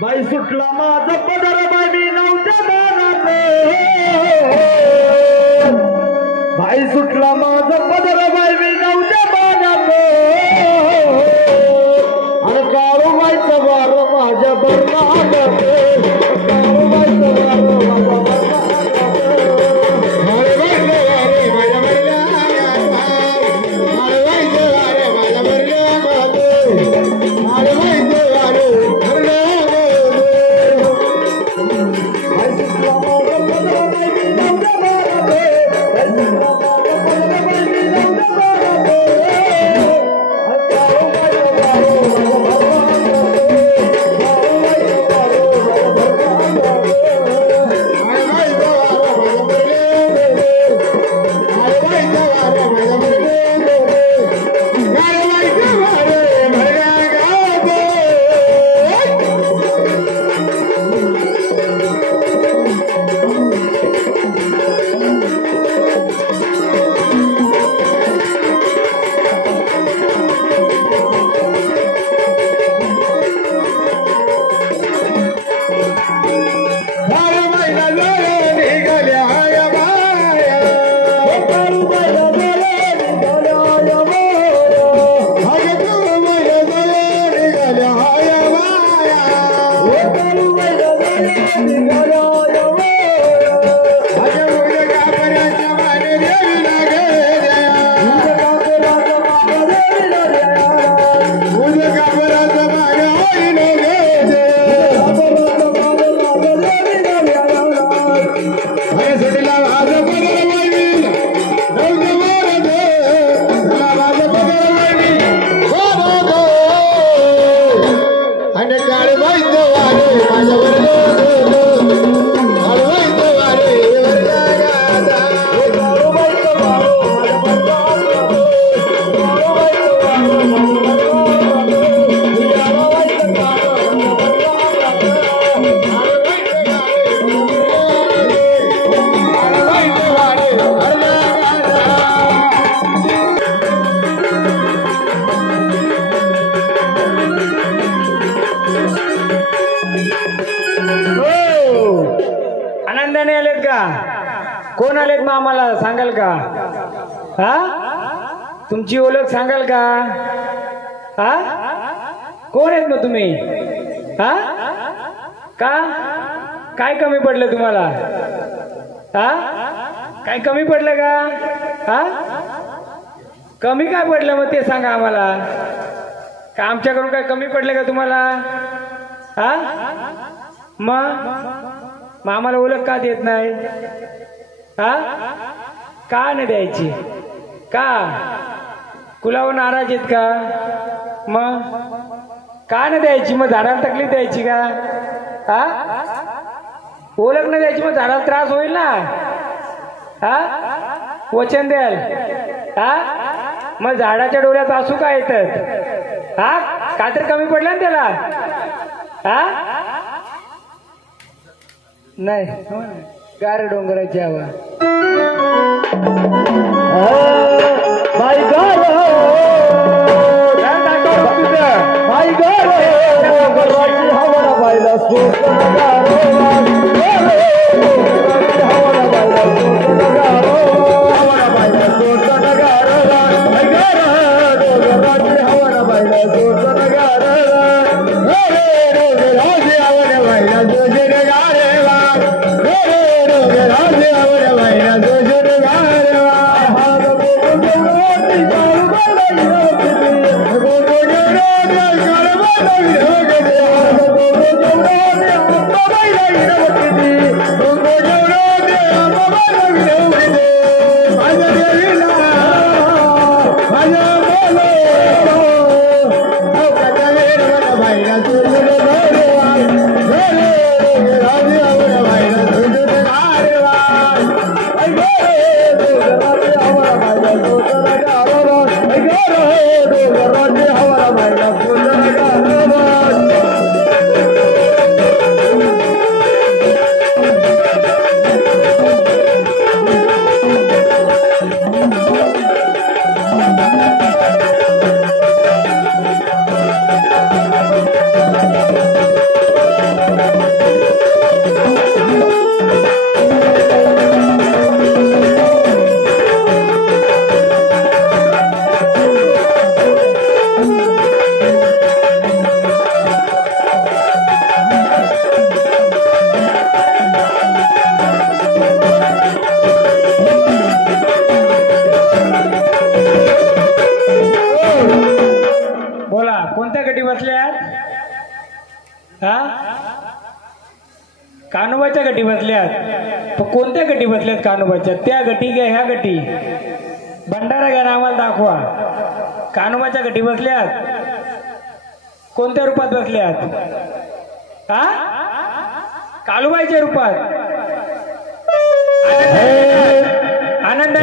बाई सुटला माझा पदर बाई नव्हत्या दानाचे बाई सुटला माझा पदर बाई नव्हत्या दानाचे आणि काळूबाईचं वार माझ्या बरणाचे काळूबाईचं वार कोण आलेत मग आम्हाला सांगाल का? हा तुमची ओळख सांगाल का? हा कोण आहेत मग तुम्ही? हा का काय कमी पडलं तुम्हाला? हा काय कमी पडलं का? हा कमी काय पडलं मग ते सांगा आम्हाला. का आमच्याकडून काय कमी पडलं का तुम्हाला? हा मग आम्हाला ओळख का देत नाही? हा का नाही द्यायची? का कुलावर नाराज आहेत का? मग का नाही द्यायची? मग झाडाला तकलीफ द्यायची का? हा ओळख नाही द्यायची मग झाडाला त्रास होईल ना. हा वचन द्याल. हा मग झाडाच्या डोळ्यात आसू का येतात? हा का तर कमी पडलं ना त्याला? हा नाही गार डोंगराची हवा बाई गार बाई गार डोंगराची हवा बाईला Thank you. बसल्यात हा कान्होबाच्या गटी बसल्यात पण कोणत्या गटी बसल्यात कान्होबाच्या त्या गटी घ्या ह्या गटी भंडारा घ्या आम्हाला दाखवा कान्होबाच्या गटी बसल्यात कोणत्या रूपात बसल्यात हा कालूबाईच्या रूपात आनंद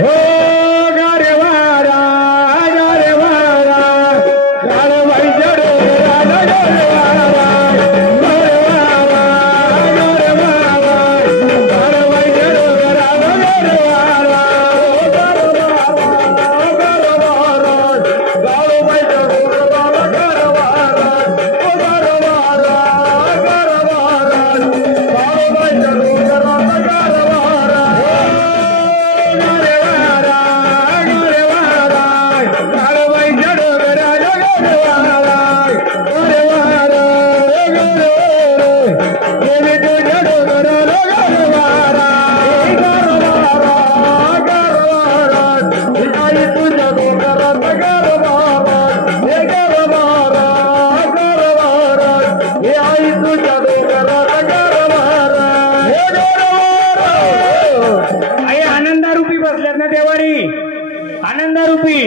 आनंदारूपी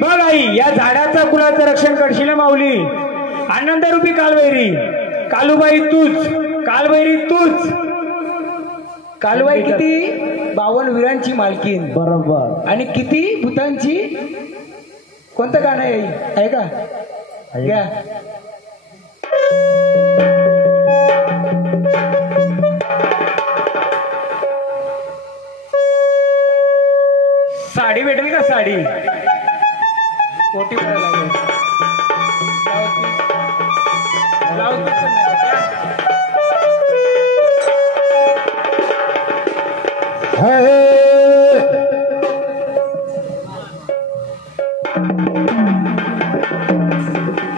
बघ आई या झाडाचा कुलाचं रक्षण करशील माऊली आनंदारूपी कालभैरी कालूबाई तूच कालभैरी तूच कालूबाई किती 52 वीरांची मालकीन बरोबर आणि किती भूतांची कोणतं गाणं आहे का घ्या साडी भेटेल का साडी मोठी लागेल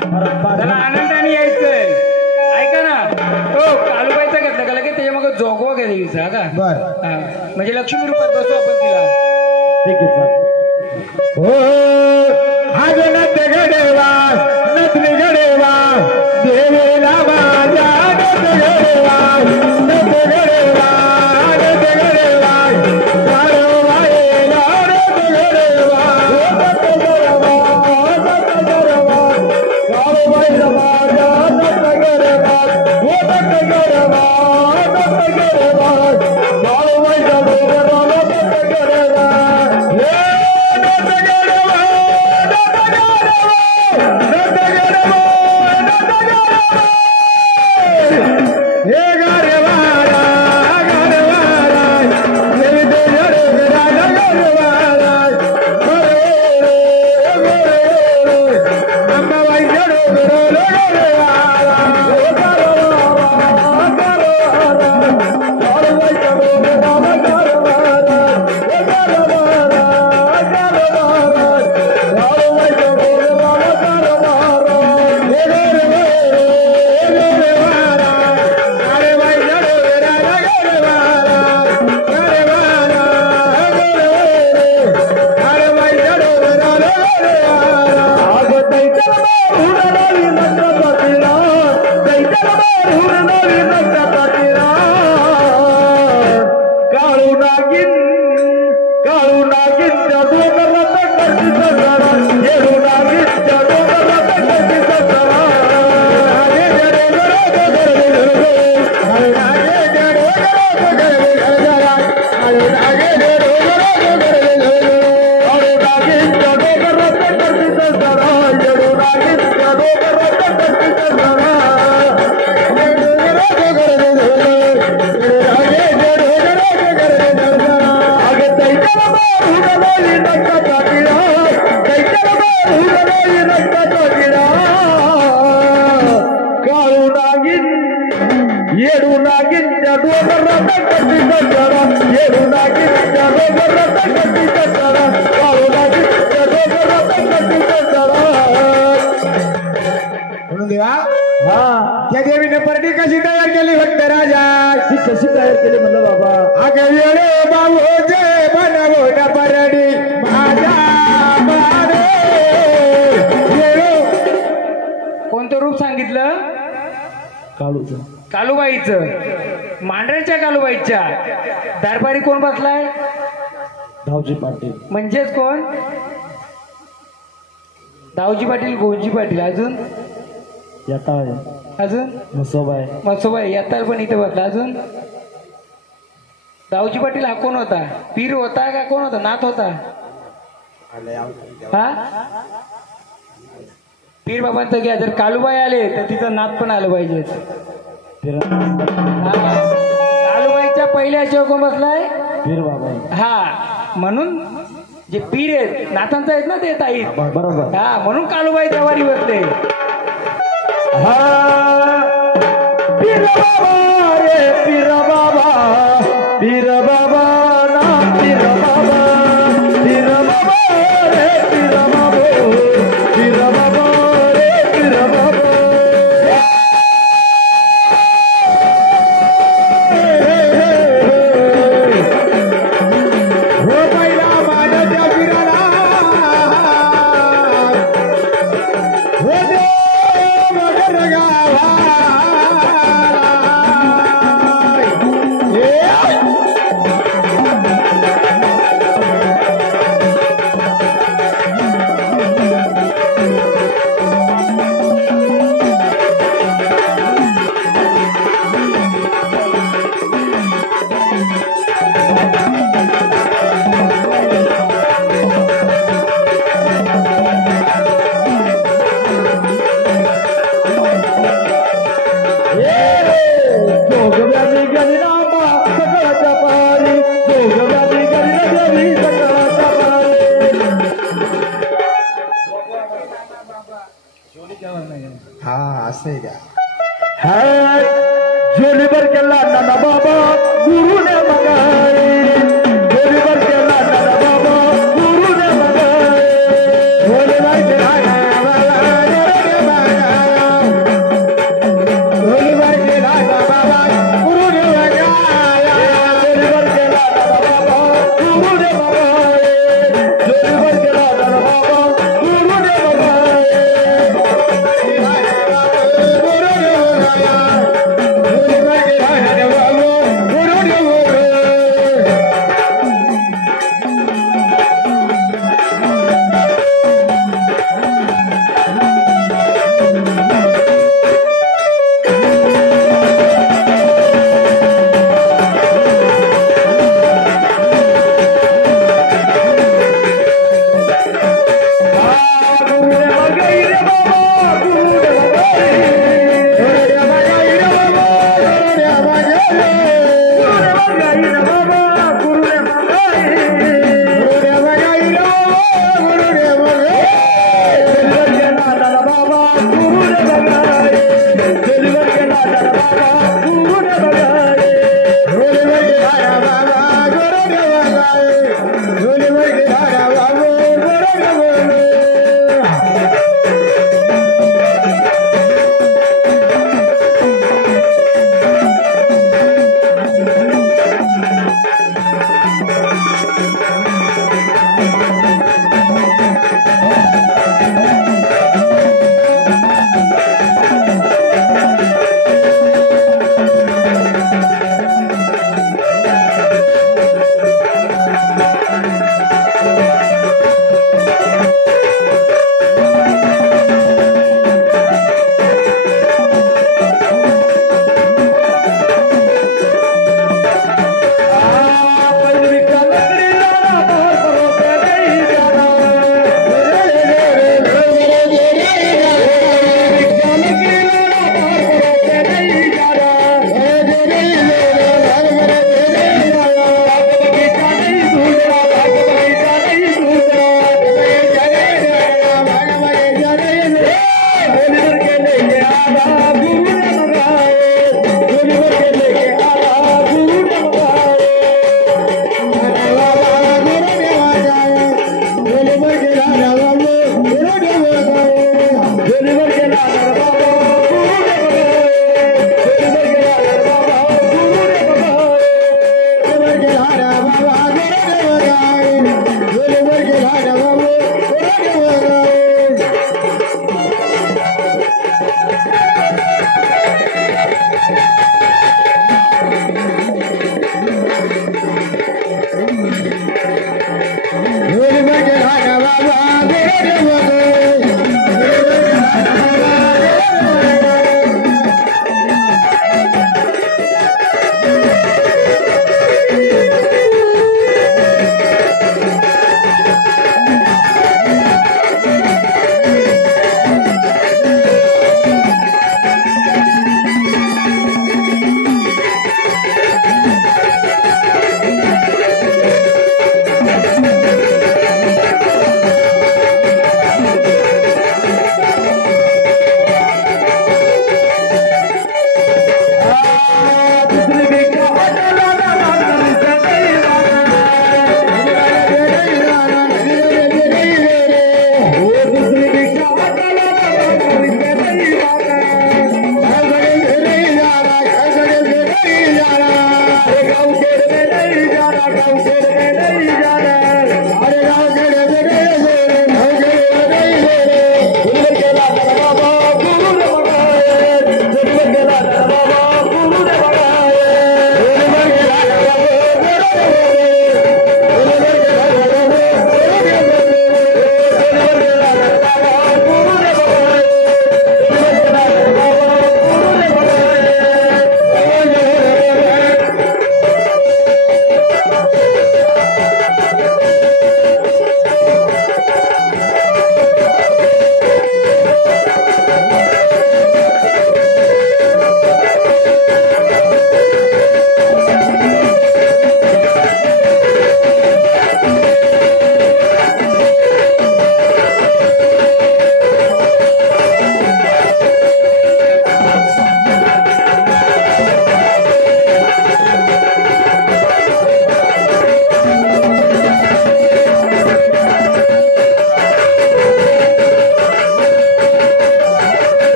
आनंदाने यायचंय ऐका ना हो कालूबाईचा घेतला का लगेच त्याच्या मग जोगवा घ्यायचा का म्हणजे लक्ष्मी रूपात बसू आपण तिला ठीक आहे हो आज नत गडेवा नथनी गडेवा देवीला माझ्या नत गडेवा नत गडेवा नत गडेवा काळवाईला नत गडेवा नत गडेवा नत गडेवा काळवाईला माझ्या नत गडेवा नत गडेवा नत गडेवा काळवाईला नत गडेवा त्या देवीने परडी कशी तयार केली भक्त राजा ती कशी तयार केली म्हणलं बाबा अगे येडे बाबू जे बनवो ना परडी माझ्या स्वरूप सांगितलं कालूबाईचं, मांढऱ्याच्या कालूबाईच्या दरबारी कोण बसलाय? धावजी पाटील. म्हणजेच कोण? दावजी पाटील, गोजी पाटील, अजून अजून मसोबाई येताल पण इथे बसला. अजून दावजी पाटील हा कोण होता? पीर होता का कोण होता? नाथ होता? हा पीर बाबांचं घ्या. जर कालूबाई आले तर तिचं नाथ पण आलं पाहिजे. कालूबाईच्या पहिल्या याच्यावर कोण बसलाय? पीर बाबा. हा म्हणून जे पीर आहेत नाथांचा आहेत ना ते ताई, बरोबर. हा म्हणून कालूबाई देवारी बसले. पीर बाबा रे पीर बाबा, पीर बाबा ना पीर बाबा, पीर बाबा रे पीर बाबा, पीर बाबा रे पीर बाबा. हो पहिला माझ्या पीराला हो देव मगर गावा. जोलीवर केला नाना बाबा गुरुने बघाय, जोलीवर केला नाना बाबा गुरुने बघाय. जोलीवर केला नाना बाबा जोलीवर केला नाना बाबा गुरुने बघाय, जोलीवर केला नाना बाबा गुरुने बघाय, जोलीवर केला नाना बाबा गुरुने बघाय.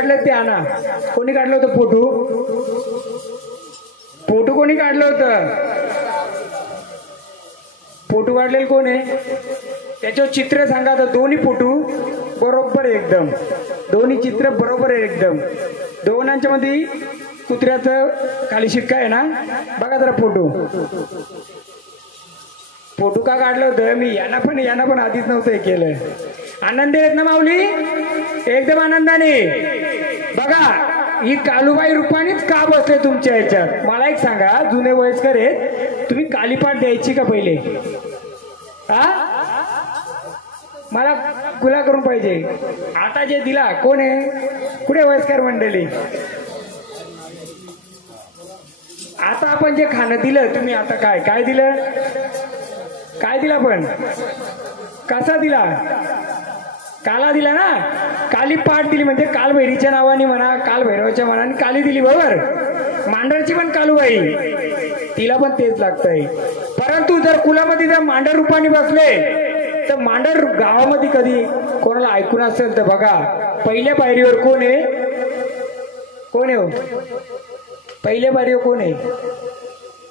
काढलं ते आणा. कोणी काढलं होतं फोटो कोणी काढलं होतं? फोटो काढलेलं कोण आहे? त्याच्यावर चित्र सांगा तर दोन्ही फोटो बरोबर आहे एकदम. दोन्ही चित्र बरोबर आहे एकदम. दोघांच्या मध्ये कुत्र्याचं खाली शिक्का आहे ना, बघा जरा फोटो का काढलं होतं मी? यांना पण आधीच नव्हतं हे केलं. आनंदी आहेत ना माऊली? एकदम आनंदाने. बघा ही कालूबाई रूपानेच का बसले तुमच्या ह्याच्यात? मला एक सांगा, जुने वयस्कर आहेत, तुम्ही कालीपाठ द्यायची का पहिले? हा, मला खुला करून पाहिजे. आता जे दिला कोण आहे? कुठे वयस्कर मंडळी? आता आपण जे खाणं दिलं तुम्ही, आता काय दिलं? काय दिला? पण कसा दिला? काला दिला ना. काली पाठ दिली म्हणजे कालभैरीच्या नावाने म्हणा, कालभैरवाच्या मनाने काली दिली, बरोबर. मांडरची पण कालूबाई, तिला पण तेच लागतंय. परंतु जर कुलामध्ये जर मांडर रूपाने बसले तर मांडर गावामध्ये कधी कोणाला ऐकून असेल तर बघा, पहिल्या पायरीवर कोण आहे? कोण आहे? पहिल्या पायरीवर कोण आहे?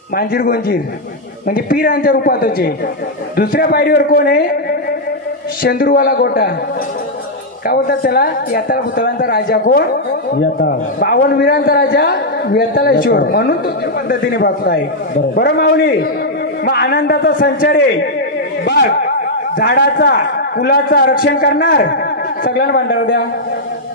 मांजीर गोंजीर म्हणजे पीरांच्या रूपातच आहे. दुसऱ्या पायरीवर कोण आहे? शेंदूरवाला गोटा. काय बोलतात त्याला? याताळ पुतळांचा राजा कोण? 52 वीरांचा राजा वेताळेश्वर. म्हणून तो त्या पद्धतीने बसलाय. बरं माऊली, मग आनंदाचा संचार आहे. बघ, झाडाचा कुलाचा रक्षण करणार. सगळ्यांना भंडारा द्या.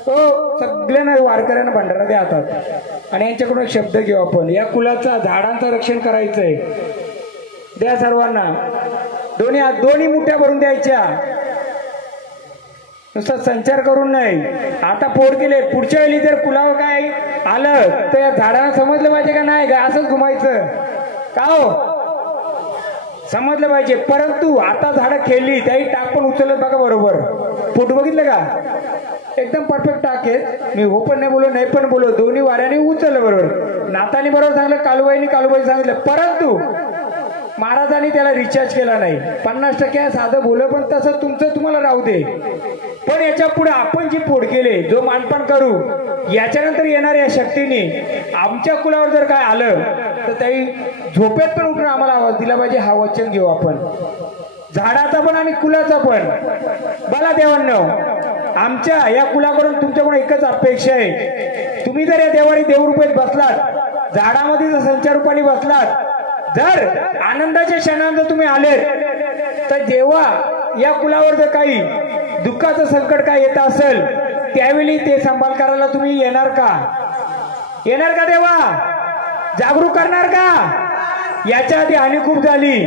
तो सगळ्यांना वारकऱ्यांना भंडारा द्या हातात. आणि यांच्याकडून एक शब्द घेऊ आपण, या कुलाचा झाडांचं रक्षण करायचंय. द्या सर्वांना. दोन्ही मुठ्या भरून द्यायच्या. नुसता संचार करून नाही. आता पोट केले, पुढच्या वेळी जर कुलावर काय आलं तर या झाडांना समजलं पाहिजे का नाही? का असंच घुमायचं का हो? समजलं पाहिजे. परंतु आता झाडं खेळली, त्याही टाक पण उचलत बघा बरोबर. फोटो बघितलं का? एकदम परफेक्ट टाक आहेत. मी हो पण नाही बोलो, नाही पण बोलो, दोन्ही वाऱ्याने उचललं बरोबर. नातानी बरोबर सांगलं, कालूबाई सांगितलं. परंतु महाराजांनी त्याला रिचार्ज केला नाही. 50% साधं बोल, पण तसं तुमचं तुम्हाला राहू दे. पण याच्या पुढे आपण जी पोट केले, जो मानपान करू, याच्यानंतर येणाऱ्या शक्तीने आमच्या कुलावर जर काय आलं तर त्याही झोपेत पण उठून आम्हाला आवाज दिला पाहिजे. हा वचन घेऊ आपण, झाडाचा पण आणि कुलाचा पण. बला देवांनो, आमच्या या कुलाकडून तुमच्याकडून एकच अपेक्षा आहे. तुम्ही जर या देवारी देवरूपेत बसलात, झाडामध्ये जर संचार रूपाने बसलात, जर आनंदाच्या क्षणांत तुम्ही आलेत तर जेव्हा या कुलावर जर काही दुःखाचं संकट काय येत असेल त्यावेळी ते सांभाळ करायला तुम्ही येणार का? येणार का देवा? जागरूक करणार का? याच्या आधी हानी खूप झाली,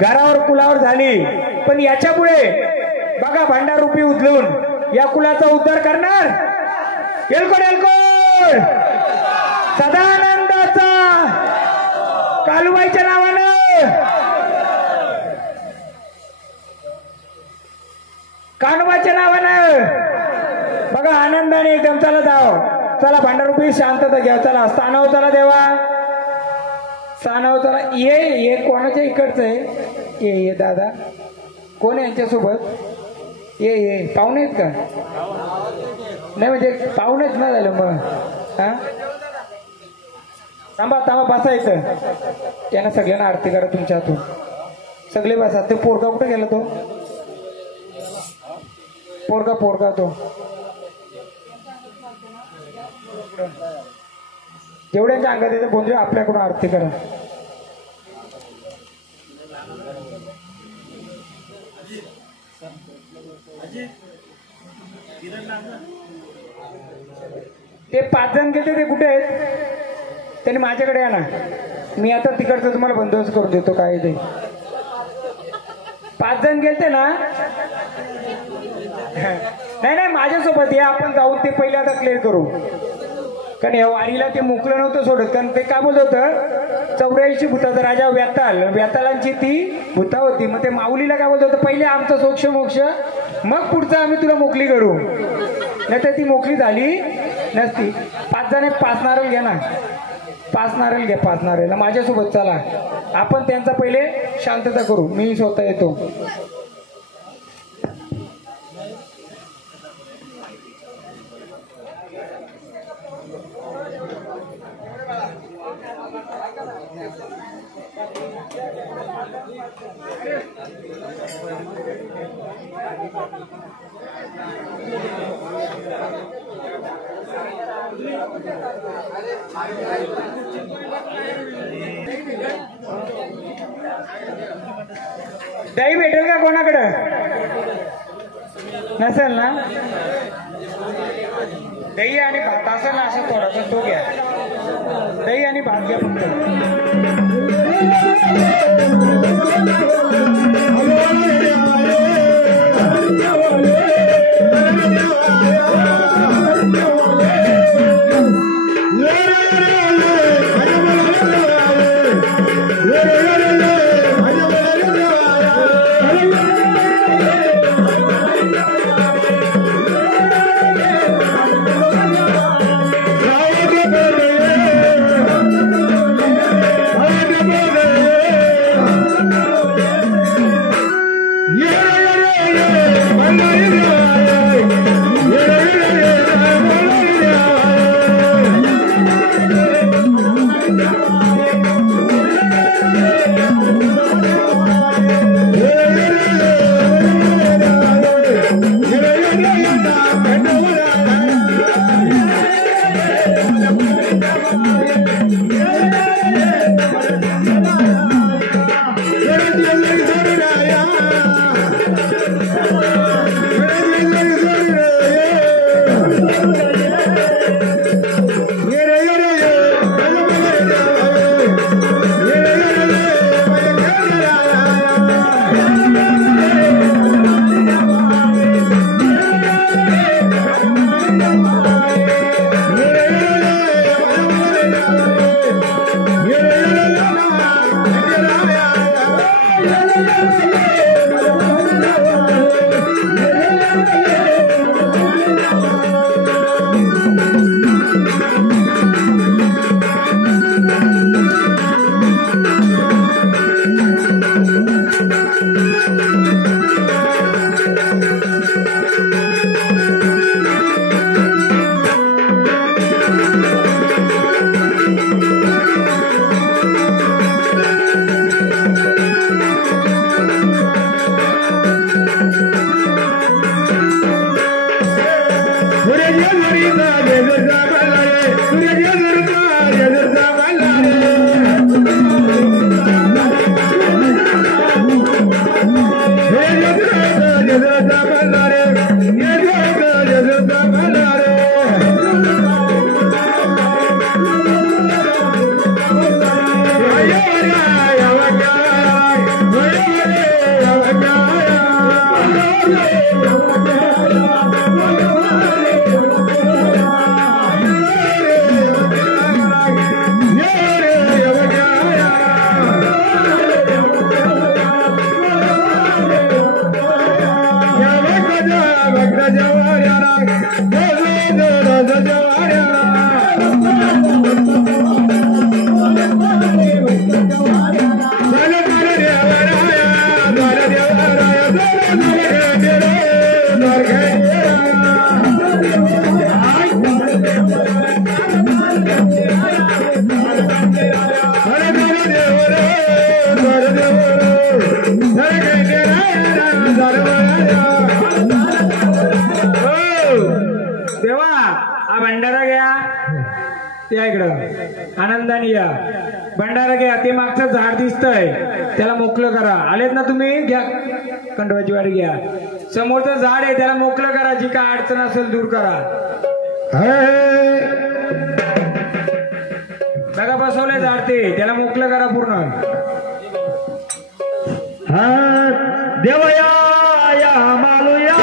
घरावर कुलावर झाली, पण याच्या पुढे बघा भांडार रूपी उचलून या कुलाचा उद्धार करणार. एलकोड एलकोड सदानंदाचा कालूबाईच्या नावानं. कान्होबाच्या नावानं बघा, आनंदाने एकदम. चला जाओ, चला भांडारूपी शांतता घ्या. चला स्थानाव, चला देवा स्थानाव, चला. ये कोणाच्या इकडचं आहे? ये दादा, कोण आहे यांच्यासोबत? ये पाहुणे आहेत का? नाही म्हणजे पाहुणेच ना झालं मग. हा, थांबा बसा इथं. त्यांना सगळ्यांना आरती करा तुमच्या हातून. सगळे बसा. ते पोरगा कुठे गेला? तो पोरगा तो जेवढ्यांच्या अंगात येतं बोंजे आपल्याकडून आरती करा. ते 5 जण गेले, ते कुठे आहेत? त्यांनी माझ्याकडे या ना. मी आता तिकडचं तुम्हाला बंदोबस्त करून देतो. काय ते 5 जण गेलते ना? नाही माझ्यासोबत या, आपण जाऊ. ते पहिले आता क्लिअर करू. कारण या वारीला ते मोकळं नव्हतं सोडत. कारण ते काय बोलत होतं, 84 भूताचा राजा वेताळांची ती भूता होती. मग ते माऊलीला काय बोलत होतं, पहिले आमचं सोक्ष मोक्ष, मग पुढचं आम्ही तुला मोकली करू. नाही तर ती मोकली झाली नसती. 5 जण 5 नारळ घ्या ना. 5 नारळ घ्या. 5 नारळ माझ्यासोबत चला. आपण त्यांचा पहिले शांतता करू. मी स्वतः येतो. दही भेटेल का कोणाकडे? नसेल ना? दही आणि भात असेल ना असं थोडासा तो घ्या. दही आणि भात घ्या फक्त. भंडारा घ्या त्या इकडं आनंदाने या. भंडारा घ्या. ते मागचं झाड दिसतंय त्याला मोकळं करा. आलेत ना तुम्ही? घ्या खंडोबाची वाडी घ्या. समोरचं झाड आहे त्याला मोकळं करा. जी काय अडचण असेल दूर करा. बघा बसवलंय झाड ते त्याला मोकळं करा पूर्ण. देवया या मालूया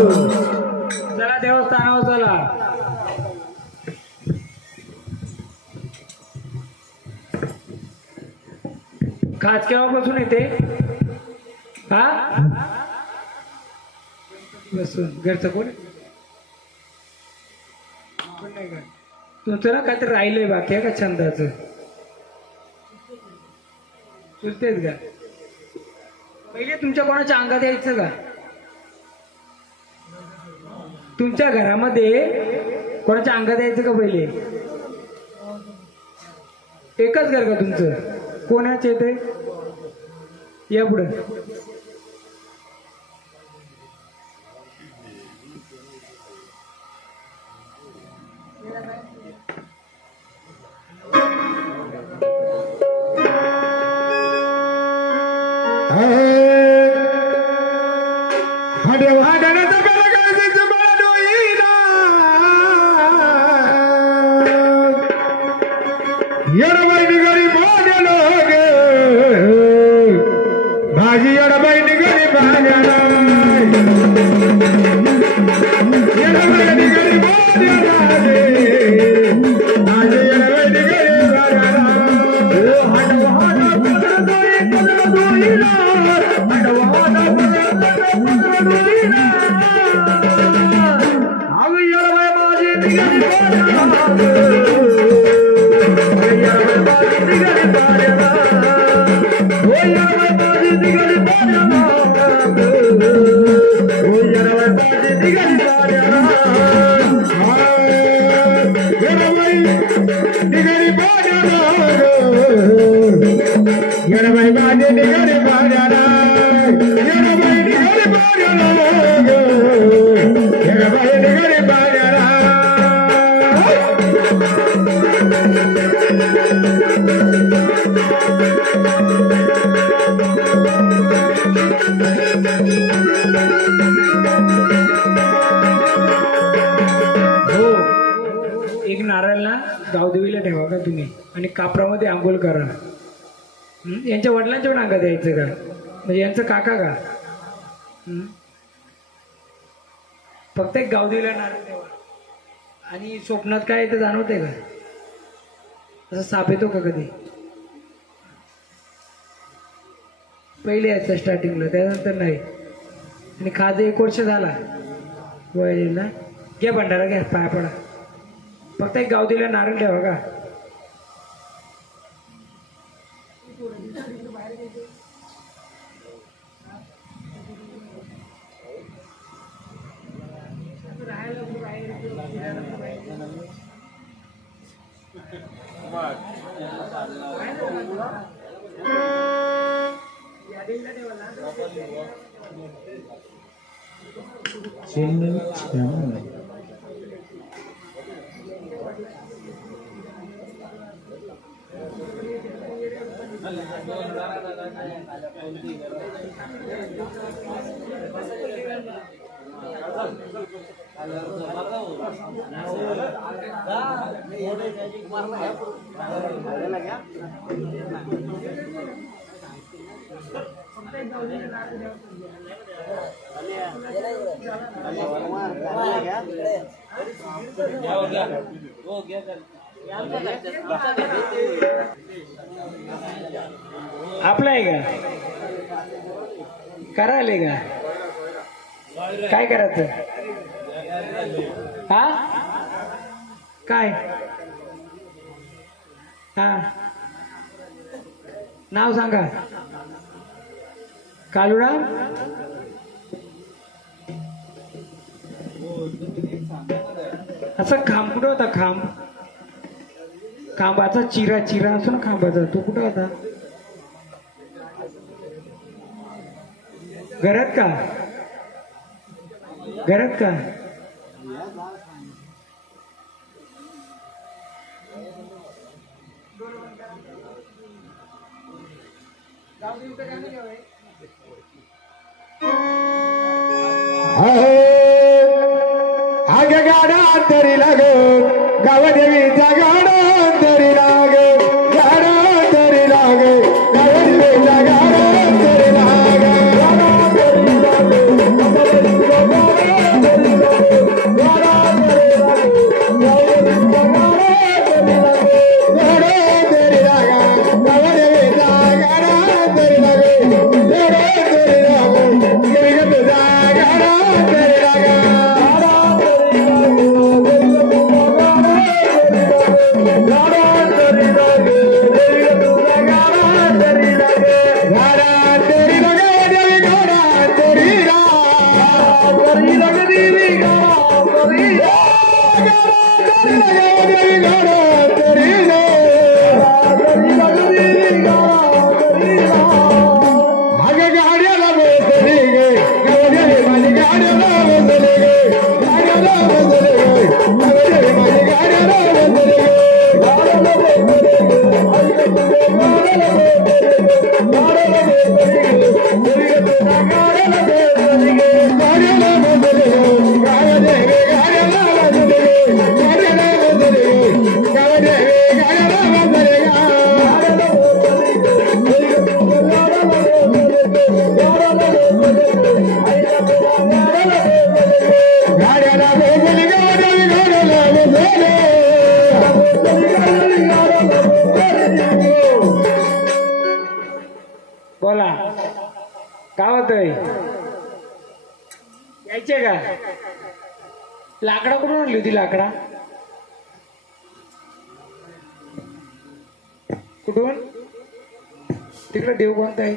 चला देवस्थानावर चला. खास केव्हापासून येते? हा बसून घरचं कोण नाही का तुमचं ना काहीतरी राहिलंय बाकी आहे का छंदाचं? चुलतेच का? पहिले तुमच्या कोणाच्या अंगात यायचं का? तुमच्या घरामध्ये कोणाच्या अंगात यायचं का पहिले? एकच घर का तुमचं? कोणाच येते? या पुढं भाजी एडबाई निघाली भाज्याला एडबाई निघाली भाज्याला भाजी एडबाई निघाली भाज्याला हटवाना पदर दोईला हटवाना पदर दोईला आवी एडबाई भाजी निघाली भाज्याला एडबाई भाजी निघाली भाज्याला एक नारळला गावदेवीला ठेवा का तुम्ही आणि कापरामध्ये आंघोळ करा. यांच्या वडिलांच्या पण अंगात यायचं का? म्हणजे यांचं काका का? फक्त एक गावदेवीला नारळ ठेवा. आणि स्वप्नात काय येतं जाणवते का? असं साप येतो का कधी? पहिले यायचं स्टार्टिंगला, त्यानंतर नाही. आणि खाज 1 वर्ष झाला वळीला घ्या भंडारा घ्या पाया पडा. फक्त एक गावदेवीला नारळ ठेवा का? आपला आहे का? करायला का? काय करायचं? हा काय हा नाव सांगा. कालूराम असं खांब कुठं होता? खांबाचा चिरा असतो ना खांबाचा, तो कुठं होता? घरात का? आगे गाडा तरी लाग गावदेवीचा गाडा तरी लाग गाडा तरी लाग गावदेवीचा गाडा तरी लाग बोला काय होतंय? यायचे का? लाकडा कुठून आणली होती? लाकडा कुठून? तिकडे देव कोणता आहे?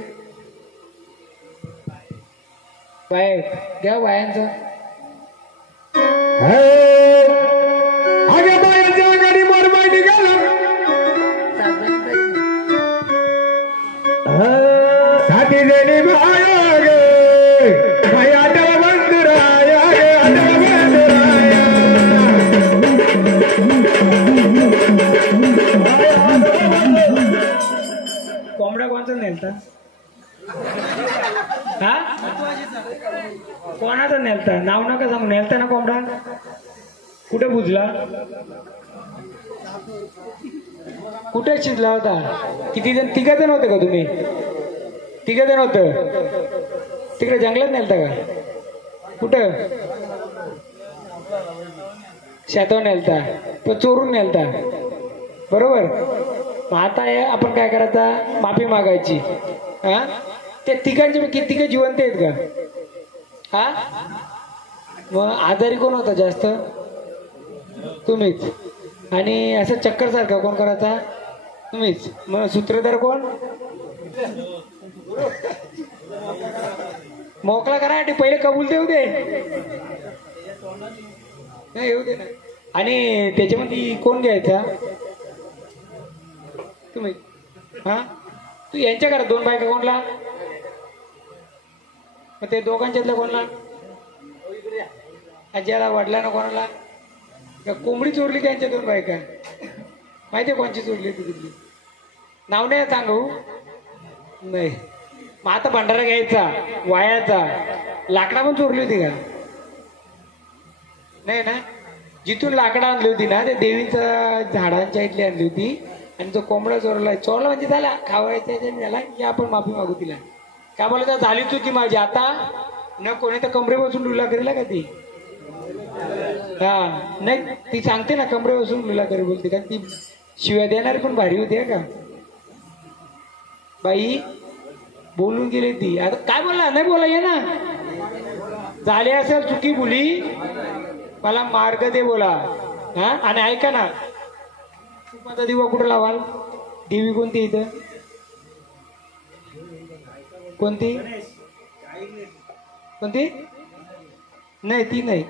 बाहेर घ्या बायांचा. आगे बायाच्या गाडी मोरबाई निघाला साथी जणी भाया गे भाई आठवा बंधुराया गे आठवा बंधुराया कोंबडा कोणचा नेलता? हा कोणाचा नेलता? नाव नका सांगू. नेलता ना कोंबडा? कुठे बुजला? कुठे शिजला होता? किती जण? 3 जण होते का तुम्ही? 3 जण होत? तिकडे जंगलात नेलता का? कुठं? शेतावर नेलता? तो चोरून नेलता बरोबर. मग आता आपण काय करायचा? माफी मागायची. हा ते तिघांचे किती जिवंत आहेत का? हा मग आजारी कोण होता जास्त? तुम्हीच. आणि असं चक्कर सारखं कोण करायचा? तुम्हीच. मग सूत्रधार कोण? मोकळा करायसाठी पहिले कबूल देऊ दे. नाही येऊ दे ना. आणि त्याच्यामध्ये कोण घ्यायचा? तुम्ही. हा तू यांच्या घरात 2 बायका कोणला? मग ते दोघांच्यातलं कोणला? आज्याला वडला ना कोणाला? कोंबडी चोरली त्यांच्या 2 बायका. माहितीये कोणची चोरली ती? कुठली? नाव नाही सांगू. नाही. मग आता भंडारा घ्यायचा वायाचा. लाकडा पण चोरली होती का? नाही ना. जिथून लाकडा आणली होती ना ते देवीच्या झाडांच्या इथली आणली होती. आणि जो कोंबडा चोरला म्हणजे झाला खावायचा झाला की आपण माफी मागू तिला. काय बोलत? झाली चुकी माझी. आता न कोणी तर कमरे बसून लुला करेल का ती? हा नाही ती सांगते ना कमरे बसून लुला करेल बोलते का ती? शिव्या देणारी पण भारी होती का बाई? बोलून गेली ती. आता काय बोलला? नाही बोला ये ना. झाले असेल चुकी बोली मला मार्ग दे बोला. हा आणि ऐका ना, तुपाचा दिवा कुठं लावाल? देवी कोणती इथं? कोणती कोणती? नाही ती नाही,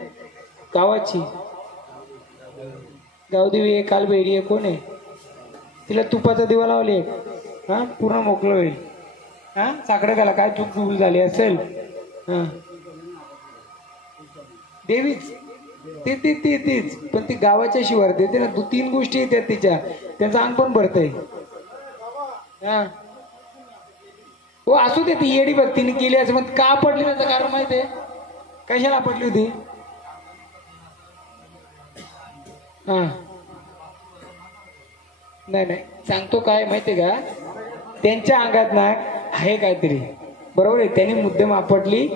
गावाची गावदेवी आहे, कालभैरी आहे, कोण आहे? तिला तुपाचा दिवा लावले हा, पूर्ण मोकळं होईल. हा साकडं घाला, काय चूक चूक झाली असेल. हा देवीच ते ते ते तेच, पण ती गावाच्या शिवार देते ना. 3 गोष्टी येतात तिच्या, त्यांचं अंग पण भरतंय. हा हो असू दे, ती येडी भक्तीने केली असं. मग का पडली त्याचं कारण माहितीये? कशाला पडली होती? हा नाही नाही, सांगतो काय माहितीये का, त्यांच्या अंगात ना आहे काहीतरी, बरोबर आहे. त्यांनी मुद्दाम आपटली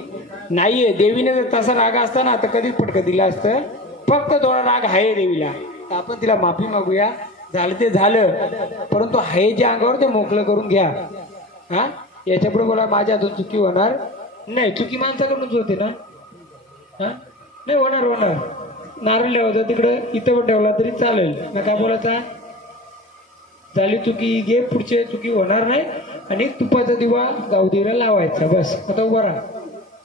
नाहीये. देवीने जर तसा राग असता ना तर कधीच पटकं दिलं असतं. फक्त थोडा राग आहे देवीला, तर आपण तिला माफी मागूया. झालं ते झालं, परंतु आहे जे अंगावर ते मोकळं करून घ्या. हा याच्या पुढे बोला माझ्या हातून चुकी होणार नाही. चुकी माणसाकडूनच होते ना. हा नाही होणार होणार. नारळ ठेवायचा तिकडं, इथं पण ठेवला तरी चालेल ना. काय बोलायचा? झाली चुकी घे, पुढची चुकी होणार नाही. आणि तुपाचा दिवा गावदेवीला लावायचा, बस. आता उभा राहा,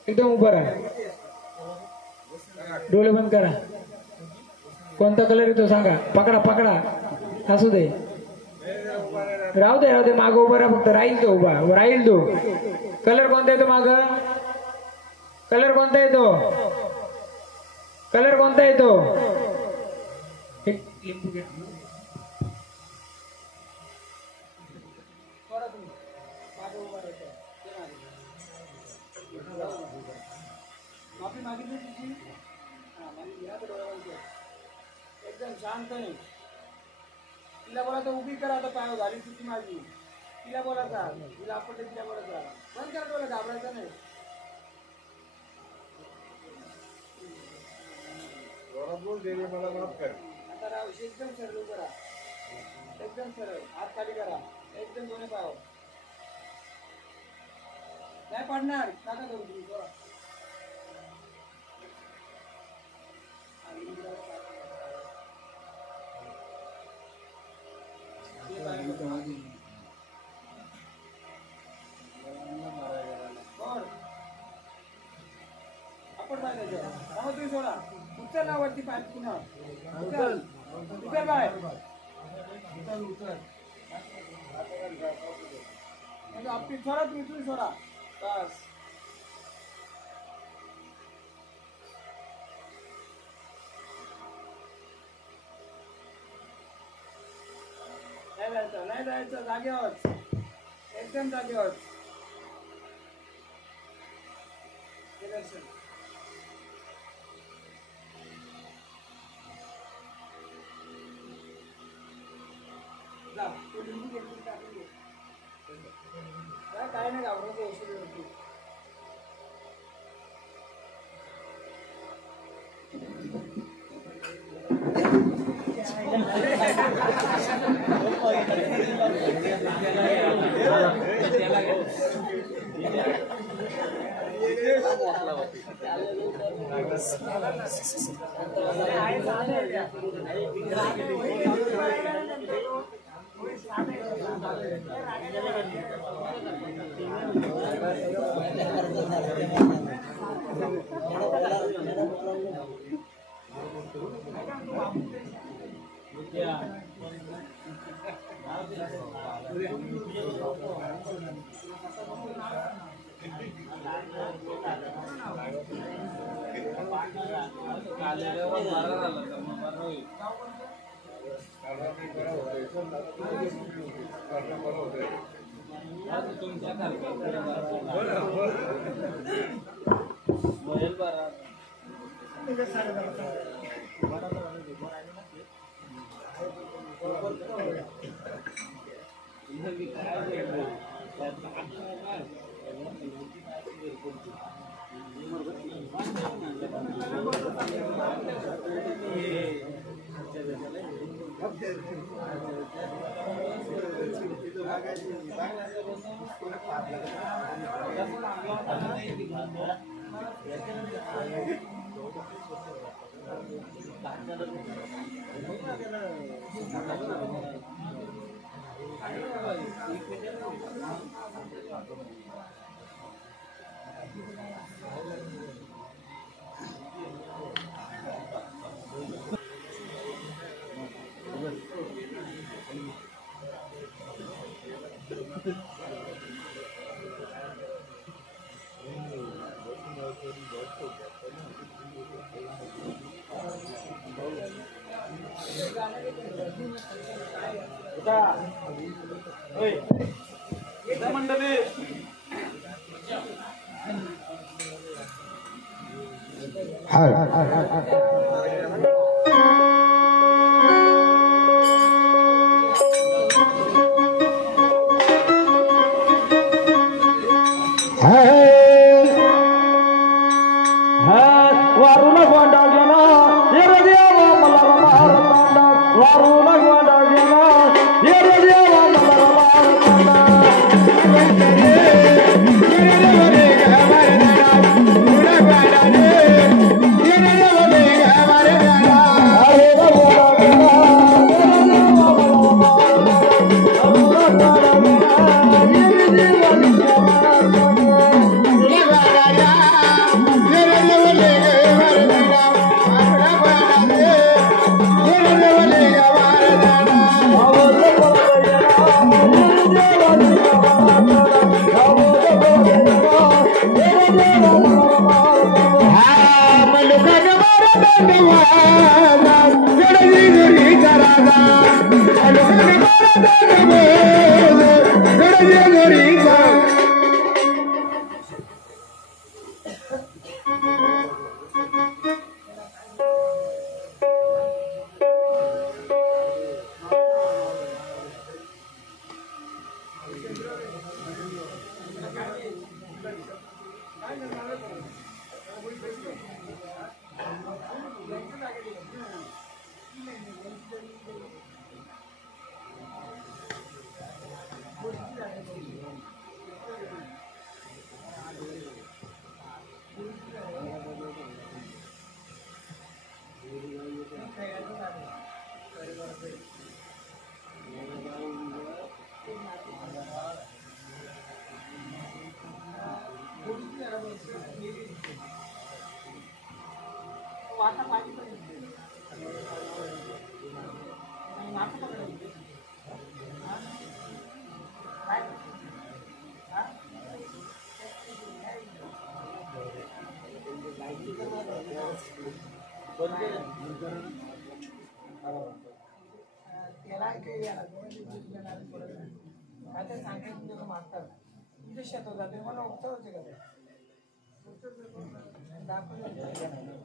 एकदम उभा राहा, डोळे बंद करा. कोणता कलर येतो सांगा, पकडा पकडा, असू दे, राहू दे राहू दे, मागं उभा राहा फक्त. राहील तो उभा, राहील तो. कलर कोणता येतो माग? कलर कोणता येतो? कलर कोणता येतो? लिंबू घ्या. माफी मागितली तुझी, एकदम शांतपणे तिला बोलायचं उभी करा. आता पाय झाली चुकी माझी, तिला बोलायचा. तिला आपटलं, तिला बोलायचा. बंद करा डोळे, घाबरायचं नाही. मला माफ कर. आता राव एकदम सरळ उभं राहा, एकदम सरळ. हात खाली करा, एकदम दोन्ही पाय. नाही पडणार, नका करू तुम्ही. तुम्ही सोडा, उचल ना वरती पाय. पुन्हा उचल, उचल पाय, उचल. आपली सोडा, तुम्ही सोडा, बस. नाही जायचं, जागेवर, एकदम जागेवर. काय नाही घाबरायचं, औषध. मंडळी वारुला गोंडा गेला ये देवा मला मारतांडा वारुला गोंडा गेला ये देवा मला मारतांडा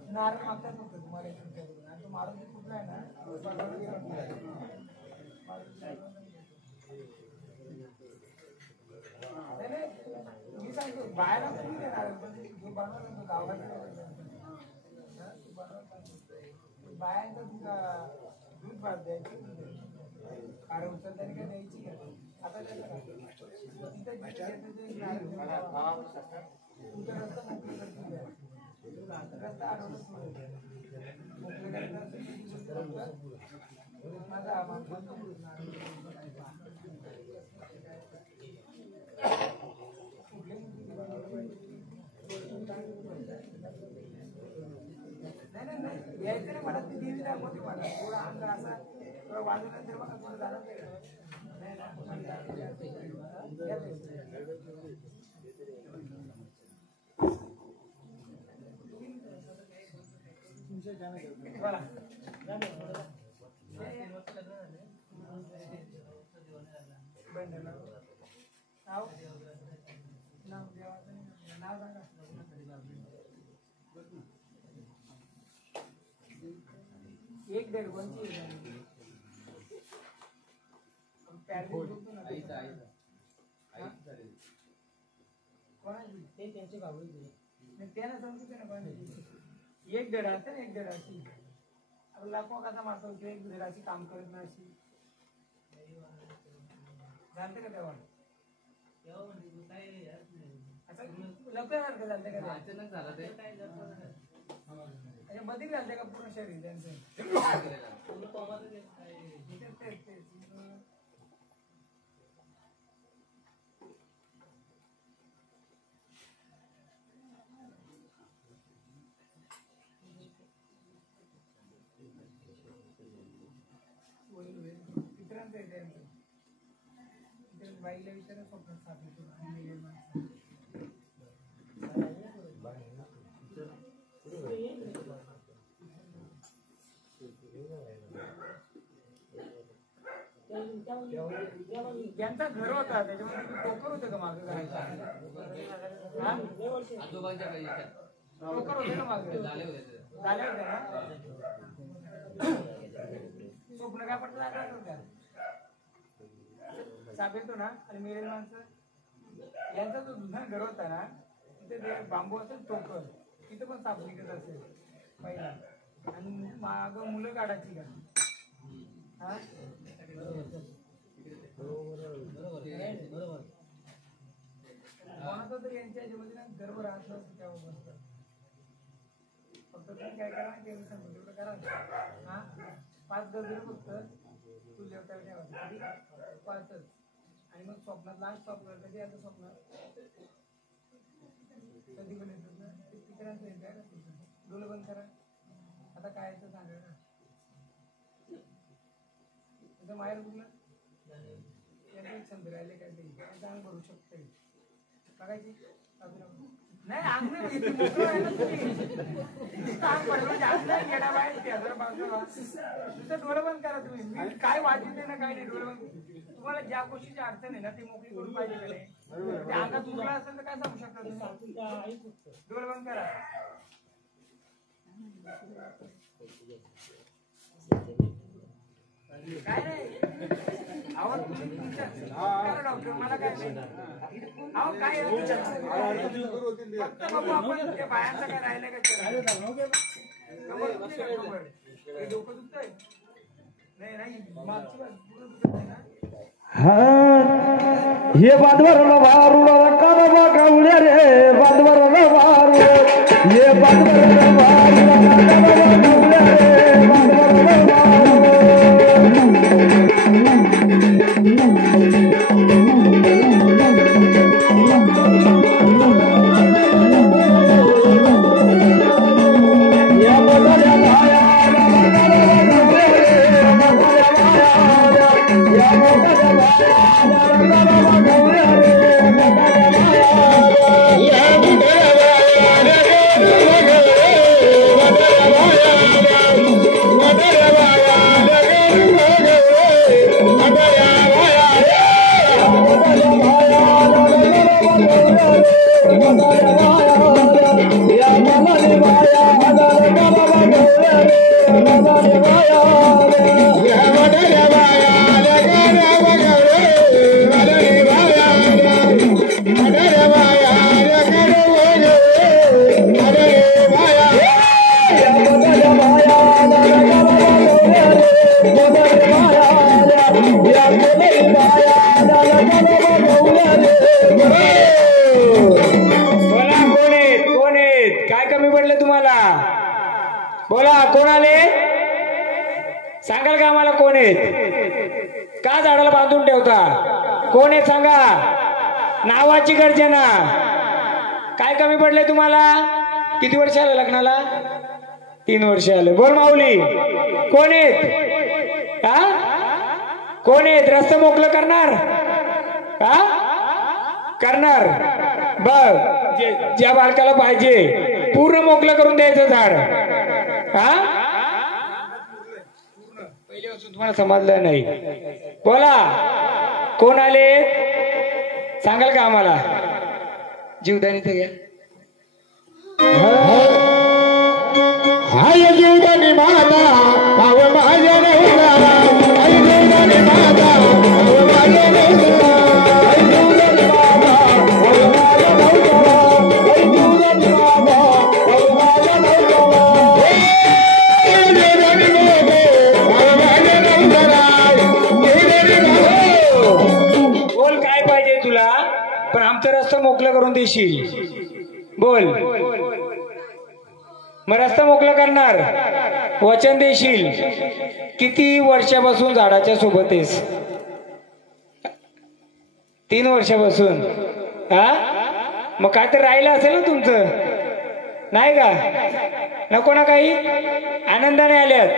नारळ मागतात नव्हतं तुम्हाला तो मारून कुठला आहे ना मी सांगतो बाहेर जो बनवतो गावाला बायांचा दूध भात द्यायचं कारण उचलताना काय द्यायची का आता तुमचा रस्ता मोकळी करतो रस्ता आठवडत माझा नाही यायचं ना मला ती देवी दाखवते मला थोडा अंग असा थोडा वाजवला तर मला थोडं झालं एक डेढ़ कोणची त्यांचे भाऊ त्यांना समजते ना कोणाची एक डेढ़ असते ना एक डेढ़ अशी अब लाखों कसा मारतो एक डेढ़ अशी काम करत ना अशी जानते का तेव्हा असं लवकर झालं का अचानक झालं ते बदल घालते का पूर्ण शरीर त्यांचं मित्रांचं आहे त्यांचं बाईला विचारा स्वप्न स्थापित त्यांचा घर होता त्याच्यामध्ये टोकर होतं का मागं टोकर होते ना मागं झाले होते ना स्वप्न काय पडतं जागृत होत्या साप येतो ना आणि मेलेली माणसं यांचा जो जुना घर होता ना तिथे ते बांबू असेल टोकर तिथं पण साप निघत असेल पहिला आणि माग मुलं काढायची का हा कोणाचा तरी यांच्या ह्याच्यामध्ये ना गर्भ राहत नसतं त्यावर फक्त तुम्ही काय करा तेवढं सांगतो तेवढं करा हा 5 गजरे फक्त तू जेवता ठेवा 5च आणि मग स्वप्नात लास्ट स्वप्न कधी आता स्वप्न कधी पण येतात ना ते पितरांचं येत आहे डोलं बंद करा आता काय यायचं सांगा ना तुझं माहेर कुठलं त्यांना छंद राहिले काय ते अंग भरू शकते बघायची नाही अंग नाही येडा बाहेर तुझं डोळं बंद करा तुम्ही मी काय वाजत नाही ना काय नाही डोळं बंद तुम्हाला ज्या गोष्टीची अडचण आहे ना ती मोकळी करून पाहिजे का नाही त्या अंगात उरला असेल तर काय सांगू शकता तुम्ही डोळं बंद करा काय नाही आवाज डॉक्टर मला काय नाही अहो काय फक्त बघू आपण त्या बायांचं काय राहिलं का डोकं दुखतंय नाही नाही मागची पूर्ण दुखत नाही ना हे बादवरला वारुला कालवा गावल्या रे बादवरला वारू हे बादवरला वारुला कालवा गावल्या रे बादवरला वारू बोला कोण आले सांगाल का आम्हाला कोण आहेत का झाडाला बांधून ठेवता कोण आहे सांगा नावाची गर्जना काय कमी पडले तुम्हाला किती वर्ष आलं लग्नाला 3 वर्ष आले बोल माऊली कोण आहेत हा कोण आहेत रस्ता मोकळं करणार हा करणार बघ ज्या बालकाला पाहिजे पूर्ण मोकळं करून द्यायचं झाड हा पहिल्यापासून तुम्हाला समजलं नाही बोला कोण आले सांगाल का आम्हाला जीवदानी तर घ्या हाय जीवदानी माता भाव माझ्या नवरा हाय जीवदानी माता भाव माझ्या नवरा हाय जीवदानी माता भाव माझ्या नवरा हाय जीवदानी माता भाव माझ्या नवरा बोल काय पाहिजे तुला पण आमचा रस्ता मोकळा करून देशील बोल मग रस्ता मोकळा करणार, वचन देशील. किती वर्षापासून झाडाच्या सोबत आहेस? 3 वर्षापासून. हा, मग काय तर राहिलं असेल ना तुमचं, नाही का? नको ना काही, आनंदाने आल्यात.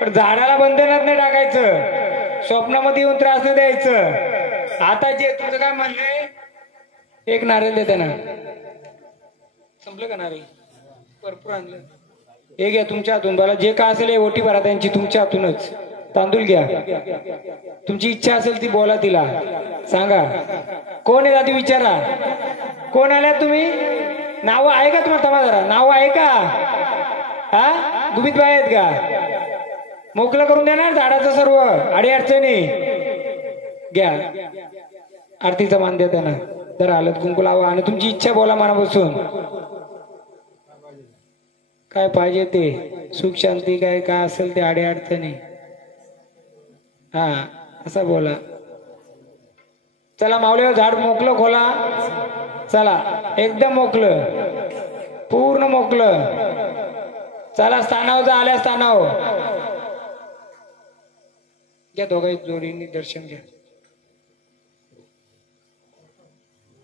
पण झाडाला बंधनात नाही टाकायचं, स्वप्नामध्ये येऊन त्रास नाही द्यायचं. आता जे तुझं काय म्हणलंय, एक नारळ दे त्यांना. संपलं का नारळ? भरपूर आणलं. हे घ्या तुमच्या हातून, मला जे काय असेल ओटी भरा त्यांची तुमच्या हातूनच. तांदूळ घ्या, तुमची इच्छा असेल ती बोला, तिला सांगा. कोण आहे दादी विचारा, कोण आल्यात तुम्ही? नाव आहे का तुम्हाला? थांबा जरा, नाव आहे का? हा, गुपित बाई आहेत का? मोकळं करून देणार झाडाचं सर्व अडी अडचणी. घ्या, आरतीचा मान द्या त्यांना. जरा हलत कुंकू लावा आणि तुमची इच्छा बोला मनापासून. काय पाहिजे ते, सुख शांती काय काय असेल ते अडी अडचणी. हा, असा बोला. चला माऊलीवर झाड मोकलं खोला. चला, एकदम मोकलं, पूर्ण मोकलं. चला स्थानावर जा, आल्या स्थानावर. घ्या दोघांनी जोडीने दर्शन घ्या.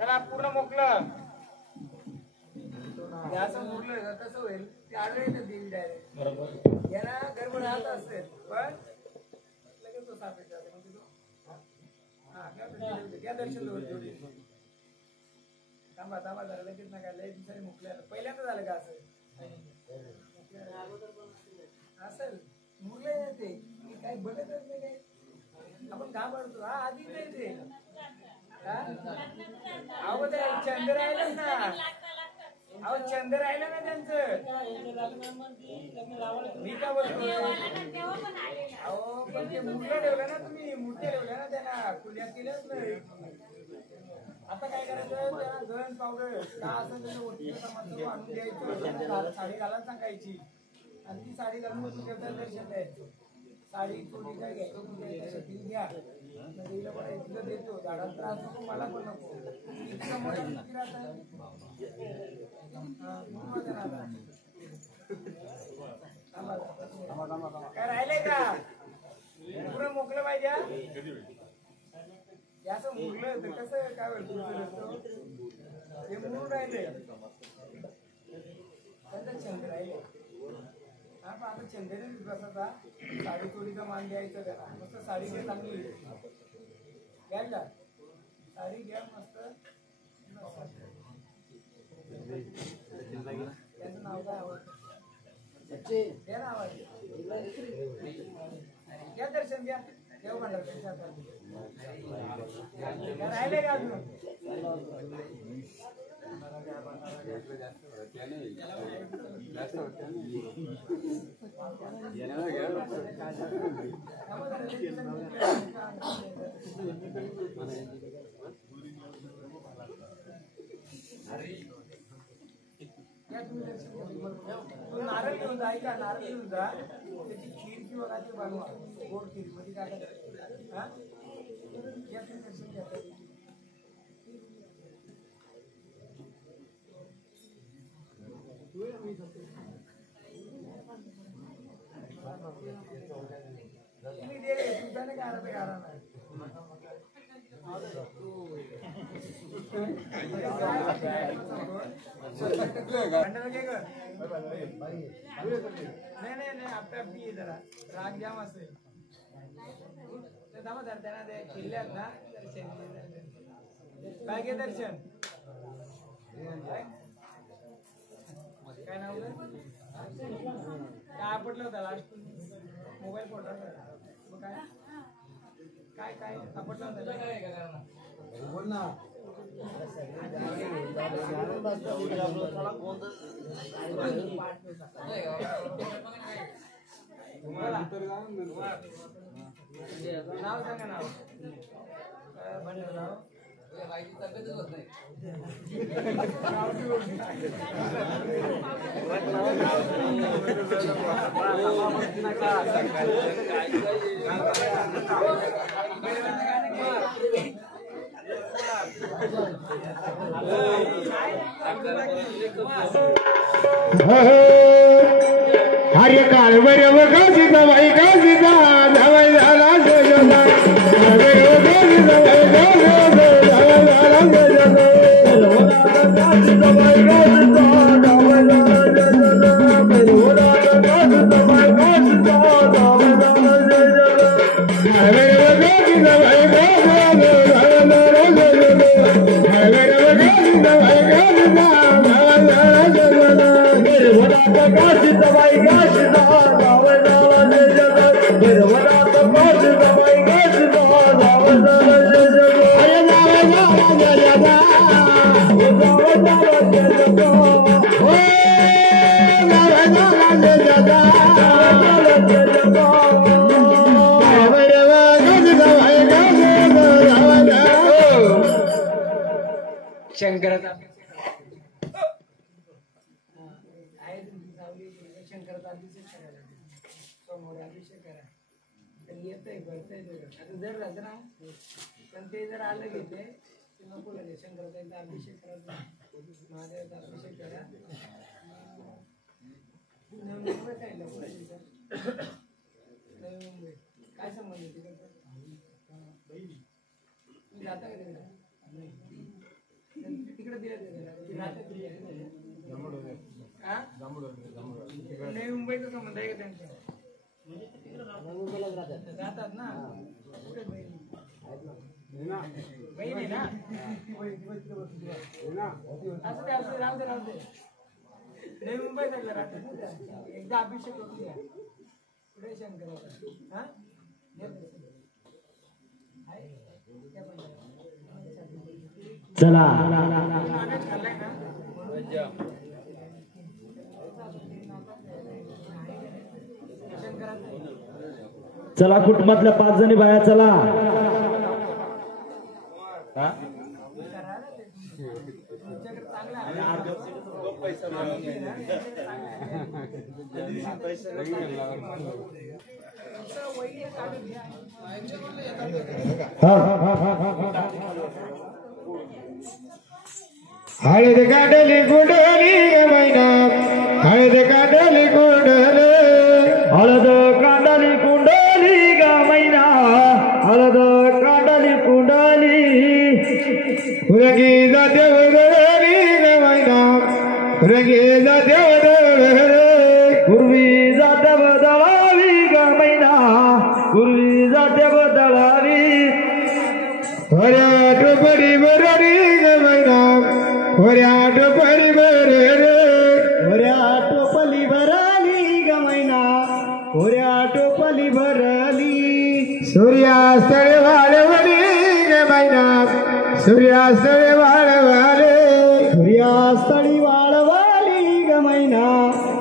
चला पूर्ण मोकलं. असं मोकलं कसं होईल ते आलं देवी डायरेक्ट. बरोबर याला गर्भ राहत असेल पण लगेच तो सापेट जाते. घ्या दर्शन जोडी. थांबा थांबा जरा, लगेच नका. लय दिवसाने मुकल्या, पहिल्यांदा झालं का असं? असेल मुले ते काही बघतच नाही काय, आपण घाबरतो. हा आधीच नाही ते. अहो ते चंद्र राहिलं ना, अहो चंद्र राहिलं ना त्यांचं. मी का बोलतो, अहो पण ते मूर्त्या ठेवल्या ना तुम्ही, मूर्त्या ठेवल्या ना त्यांना, खुल्या केल्याच नाही. आता काय करायचं, त्याला गण पावडर का असं त्याचं ओटीचं सामान आणून द्यायचं, साडी घालायला सांगायची आणि ती साडी घालून दर्शन द्यायचं. साडी थोडी काय घ्यायची घ्या, देवीला पण देतो. झाडाला त्रास नको, मला पण नको. काय राहिलंय का? पुढं मोकलं पाहिजे. असं मुरलं तर कसं काय होईल? हे मुरून राहिले, त्यांचा छंद राहिले. हा पण आता चंद्र बसायचा, साडी चोरीचा मान द्यायचा त्याला. मस्त साडी घ्या, चांगली घ्यायला साडी घ्या मस्त. त्यांचं नाव काय आवडतं? घ्या ना आवाज, घ्या दर्शन घ्या. देव म्हणलं राहिले का अजून? नारळ घेऊन जा, ऐका, नारळ घेऊन जा. त्याची खीर किंवा काय ते बनवा, गोड खीर मध्ये काय करायचं. हा तुम्ही दे तुमच्याने काय अर्थ गारा नाही. नाही आपल्या आपली जरा राग जाम असेल थांबा. त्यांना ते किल्ल्यात ना काय घे दर्शन. काय नाव काय आपटलं होतं लास्ट मोबाईल फोटो काय काय काय आपटलं होतं बोल ना. नाव सांगा. नाव बनलं नाव तब्येतच होत नाही. Hey आर्य काळ बरव काशीचा बाई काशीचा धावाय झाला सजला बरव काशीचा बाई काशीचा धावाय झाला सजला काशीचा बाई काशीचा धावाय झाला सजला बरव काशीचा बाई काशीचा धावाय झाला सजला बरव काशीचा बाई काशीचा धावाय झाला सजला बरव काशीचा बाई काशीचा धावाय झाला सजला काशीचा बाई काशीचा धावाय झाला सजला बरवनाथ काशीचा बाई काशीचा धावाय झाला सजला अरे धावाय झाला सजला ओ धावाय झाला सजला ओ धावाय झाला सजला धावाय झाला सजला बरव काशीचा बाई काशीचा धावाय झाला शंकराचा जर राहतं ना पण ते जर आलं घेते नको लगे शंकराचा अभिषेक करा महादेवाचा अभिषेक करा नवी मुंबई काय नवी मुंबई काय संबंध तिकडचा तुम्ही जाता का तिकडे दिलं राहतात नवी मुंबईचा संबंध आहे का त्यांचा जातात ना बहीण आहे ना असं ते असं राहू दे नवी मुंबई साईडला राहतात एकदा अभिषेक करून द्या पुढे शंकराचा हा चला खाल्लाय ना चला कुटुंबातल्या 5 जणी बाया चला हळद काढली कुंडली मैना हळद काढली कुंडली हळद काढली कुंडली ग मैना हळद काढली कुंडली रंगी जाते वदली ग मैना रंगी जाते वदली पूर्वी जाते बदलावी ग मैना पूर्वी जाते बदलावी हऱ्या टोपरी बरडी ग मैना हऱ्या टोपरी बरे हऱ्या टोपली भरली ग मैना हऱ्या टोपली भरली सूर्यास्तळे वाळवली ग मैना सूर्यास्तळे वाळवले सूर्यास्तळी वाळवली ग मैना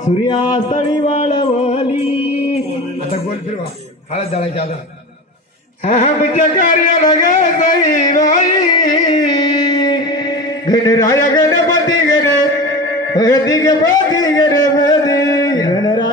सूर्यास्तळी वाळवली आता गोल फिरवा हळद जाळायची आता आमच्या कार्याला गे सई बाई गणराया गणपती गण गणपती गणपती गणपती गणराया